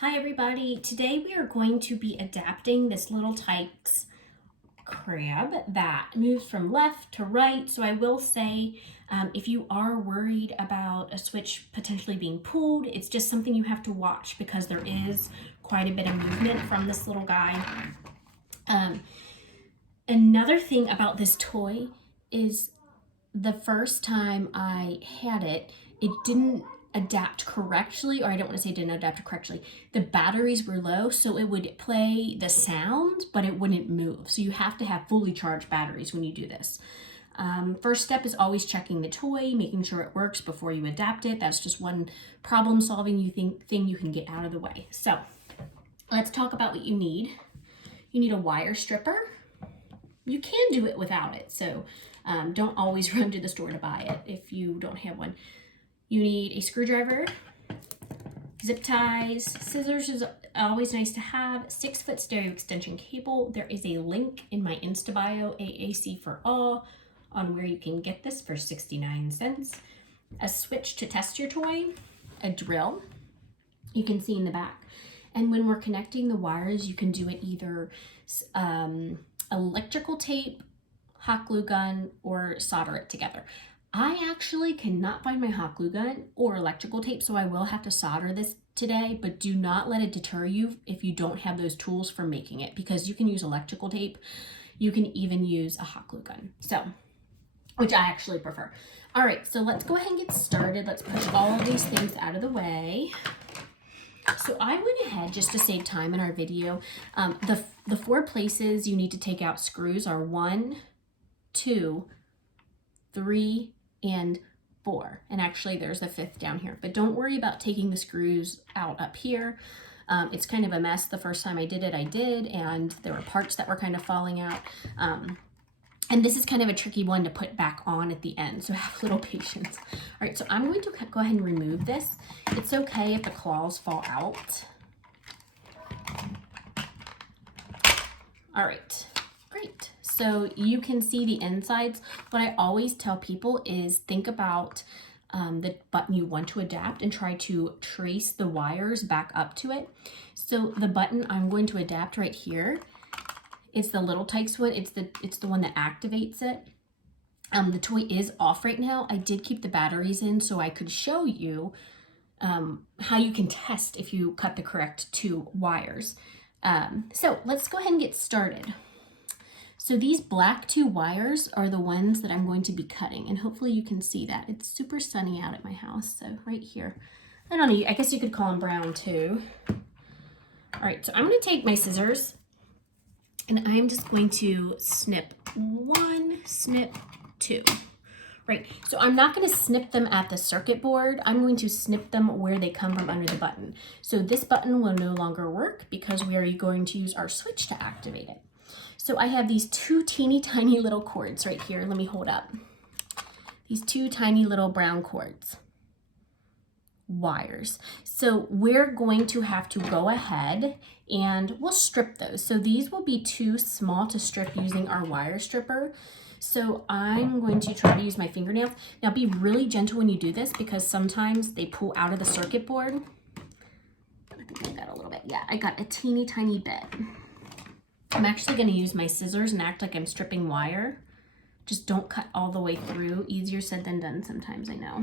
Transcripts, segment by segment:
Hi everybody, today we are going to be adapting this Little Tikes crab that moves from left to right. So I will say, if you are worried about a switch potentially being pulled, it's just something you have to watch because there is quite a bit of movement from this little guy. Another thing about this toy is the first time I had it, it didn't adapt correctly, or I don't want to say didn't adapt correctly. The batteries were low, so it would play the sound, but it wouldn't move. So you have to have fully charged batteries when you do this. First step is always checking the toy, making sure it works before you adapt it. That's just one problem solving thing you can get out of the way. So let's talk about what you need. You need a wire stripper. You can do it without it, so don't always run to the store to buy it if you don't have one. You need a screwdriver, zip ties, scissors is always nice to have, 6-foot stereo extension cable. There is a link in my Insta bio, AAC for All, on where you can get this for 69 cents. A switch to test your toy, a drill, you can see in the back. And when we're connecting the wires, you can do it either electrical tape, hot glue gun, or solder it together. I actually cannot find my hot glue gun or electrical tape, so I will have to solder this today, but do not let it deter you if you don't have those tools for making it, because you can use electrical tape. You can even use a hot glue gun, so, which I actually prefer. All right, so let's go ahead and get started. Let's push all of these things out of the way. So I went ahead, just to save time in our video, the 4 places you need to take out screws are 1, 2, 3, and 4. And actually there's the 5th down here, but don't worry about taking the screws out up here. It's kind of a mess. The first time I did it, and there were parts that were kind of falling out. And this is kind of a tricky one to put back on at the end, so have a little patience. All right, so I'm going to go ahead and remove this. It's okay if the claws fall out. All right, great. So you can see the insides. What I always tell people is think about the button you want to adapt and try to trace the wires back up to it. So the button I'm going to adapt right here, it's the Little Tikes one. It's the one that activates it. The toy is off right now. I did keep the batteries in so I could show you how you can test if you cut the correct 2 wires. So let's go ahead and get started. So these black 2 wires are the ones that I'm going to be cutting, and hopefully you can see that. It's super sunny out at my house, so right here. I don't know, I guess you could call them brown too. All right, so I'm gonna take my scissors and I'm just going to snip 1, snip 2. Right, so I'm not going to snip them at the circuit board. I'm going to snip them where they come from under the button. So this button will no longer work because we are going to use our switch to activate it. So I have these 2 teeny tiny little cords right here. Let me hold up. These 2 tiny little brown cords. Wires. So we're going to have to go ahead and we'll strip those. So these will be too small to strip using our wire stripper. So I'm going to try to use my fingernails. Now be really gentle when you do this because sometimes they pull out of the circuit board. I think I got a little bit. Yeah, I got a teeny tiny bit. I'm actually going to use my scissors and act like I'm stripping wire. Just don't cut all the way through. Easier said than done sometimes, I know.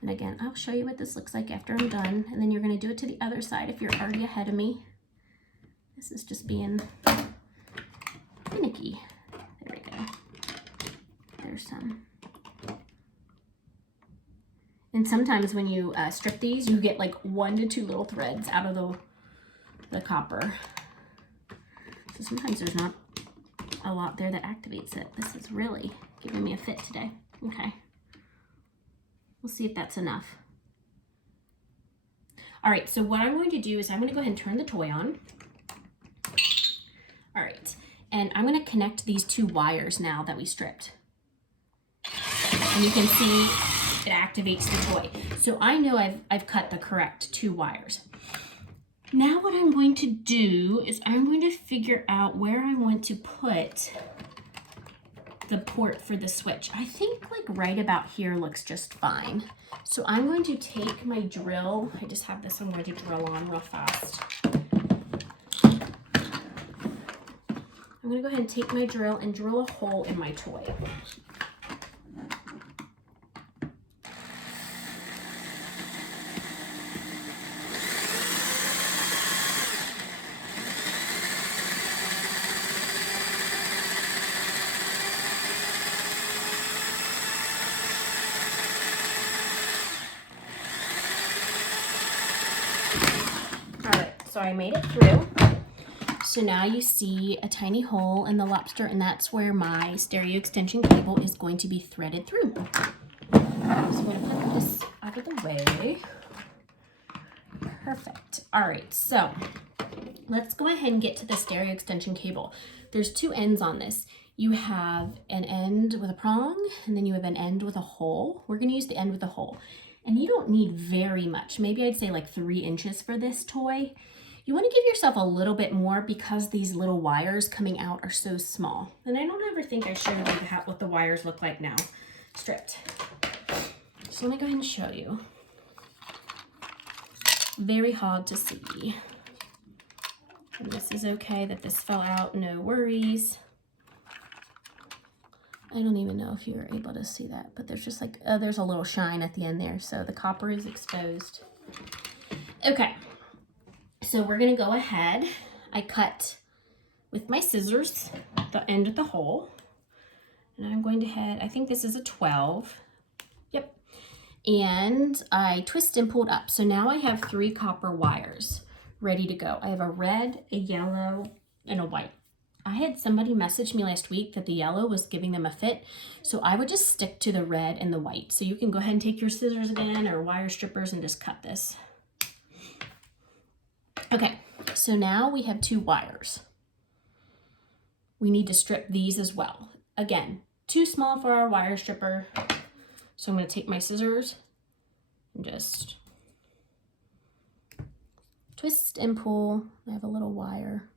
And again, I'll show you what this looks like after I'm done, and then you're going to do it to the other side if you're already ahead of me. This is just being finicky. There we go. There's some. And sometimes when you strip these, you get like 1 to 2 little threads out of the copper. So sometimes there's not a lot there that activates it. This is really giving me a fit today. Okay. We'll see if that's enough. All right, so what I'm going to do is I'm going to go ahead and turn the toy on. All right, and I'm going to connect these 2 wires now that we stripped. And you can see it activates the toy. So I know I've cut the correct 2 wires. Now what I'm going to do is I'm going to figure out where I want to put the port for the switch. I think like right about here looks just fine. So I'm going to take my drill. I just have this one ready to drill on real fast. I'm gonna go ahead and take my drill and drill a hole in my toy. So I made it through. So now you see a tiny hole in the lobster, and that's where my stereo extension cable is going to be threaded through. So I'm going to put this out of the way. Perfect. All right, so let's go ahead and get to the stereo extension cable. There's two ends on this. You have an end with a prong, and then you have an end with a hole. We're going to use the end with a hole. And you don't need very much. Maybe I'd say like 3 inches for this toy. You want to give yourself a little bit more because these little wires coming out are so small. And I don't ever think I showed you what the wires look like now, stripped. So let me go ahead and show you. Very hard to see. And this is okay that this fell out, no worries. I don't even know if you're able to see that, but there's just like, there's a little shine at the end there. So the copper is exposed. Okay, so we're gonna go ahead. I cut with my scissors the end of the hole. And I'm going to head, I think this is a 12. Yep. And I twist and pulled up. So now I have 3 copper wires ready to go. I have a red, a yellow, and a white. I had somebody message me last week that the yellow was giving them a fit, so I would just stick to the red and the white. So you can go ahead and take your scissors again or wire strippers and just cut this. Okay, so now we have 2 wires. We need to strip these as well. Again, too small for our wire stripper. So I'm going to take my scissors and just twist and pull. I have a little wire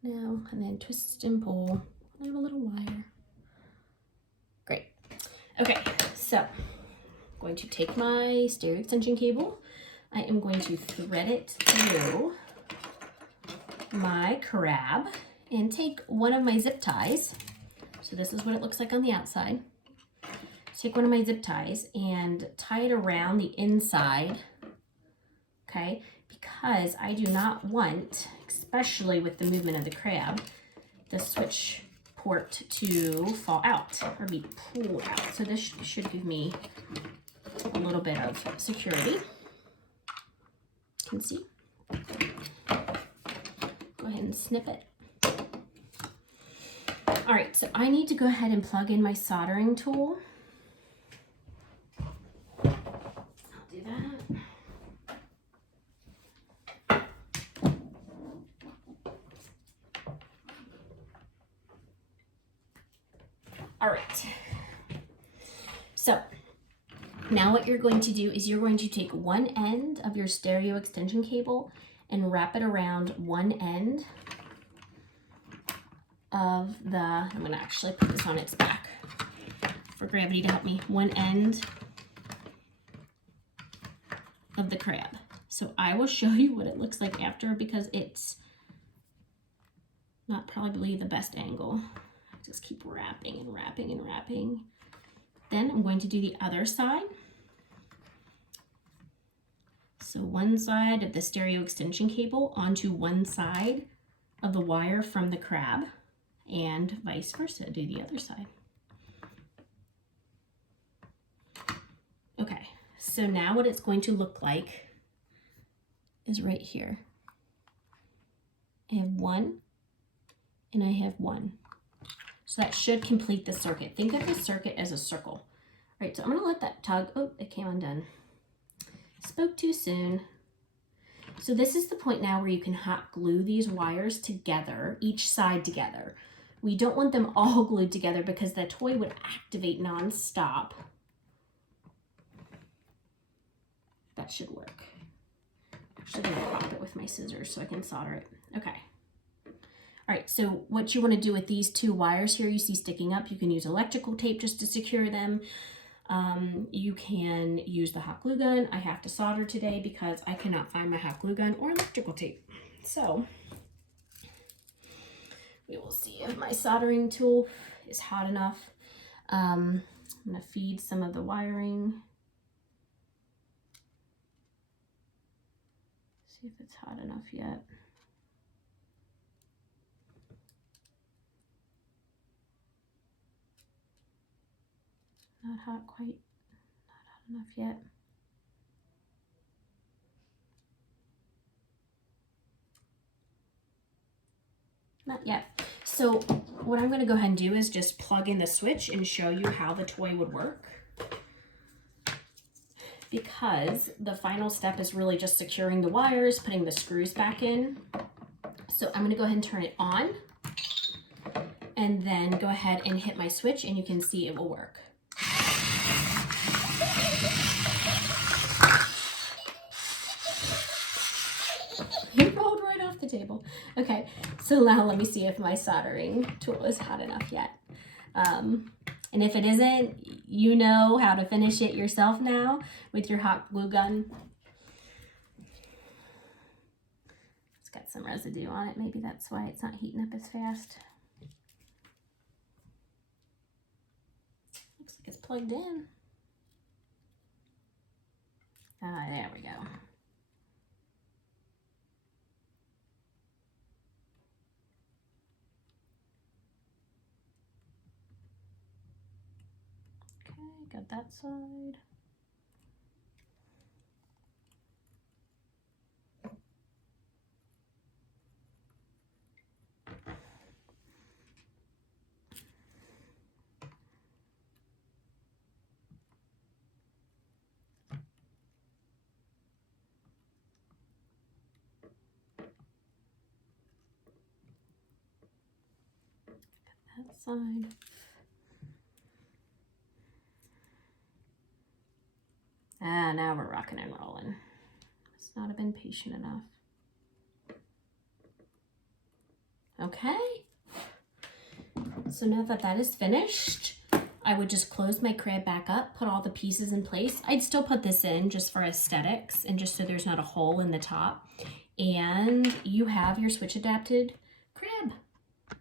now, and then twist and pull. I have a little wire. Great. Okay, so I'm going to take my stereo extension cable. I am going to thread it through my crab and take one of my zip ties. So this is what it looks like on the outside. Take one of my zip ties and tie it around the inside, okay? Because I do not want, especially with the movement of the crab, the switch port to fall out or be pulled out. So this should give me a little bit of security. You can see. Go ahead and snip it. All right, so I need to go ahead and plug in my soldering tool. I'll do that. All right. So now what you're going to do is you're going to take one end of your stereo extension cable and wrap it around one end of the, I'm going to actually put this on its back for gravity to help me, one end of the crab. So I will show you what it looks like after because it's not probably the best angle. Just keep wrapping and wrapping and wrapping. Then I'm going to do the other side. So one side of the stereo extension cable onto one side of the wire from the crab and vice versa, do the other side. Okay, so now what it's going to look like is right here. I have one and I have one. So that should complete the circuit. Think of the circuit as a circle. All right, so I'm gonna let that tug, oh, it came undone. Spoke too soon. So this is the point now where you can hot glue these wires together, each side together. We don't want them all glued together because the toy would activate non-stop. That should work. Actually, I'm gonna pop it with my scissors so I can solder it. Okay. All right, so what you want to do with these two wires here you see sticking up, you can use electrical tape just to secure them. You can use the hot glue gun. I have to solder today because I cannot find my hot glue gun or electrical tape. So we will see if my soldering tool is hot enough. I'm gonna feed some of the wiring. See if it's hot enough yet. Not hot quite, not hot enough yet. Not yet. So what I'm going to go ahead and do is just plug in the switch and show you how the toy would work. Because the final step is really just securing the wires, putting the screws back in. So I'm going to go ahead and turn it on and then go ahead and hit my switch and you can see it will work. You rolled right off the table. Okay, so now let me see if my soldering tool is hot enough yet. And if it isn't, you know how to finish it yourself now with your hot glue gun. It's got some residue on it. Maybe that's why it's not heating up as fast. Looks like it's plugged in. Ah, there we go. Okay, got that side. That side. Ah, now we're rocking and rolling. Must not have been patient enough. Okay. So now that that is finished, I would just close my crib back up, put all the pieces in place. I'd still put this in just for aesthetics and just so there's not a hole in the top. And you have your switch adapted crib.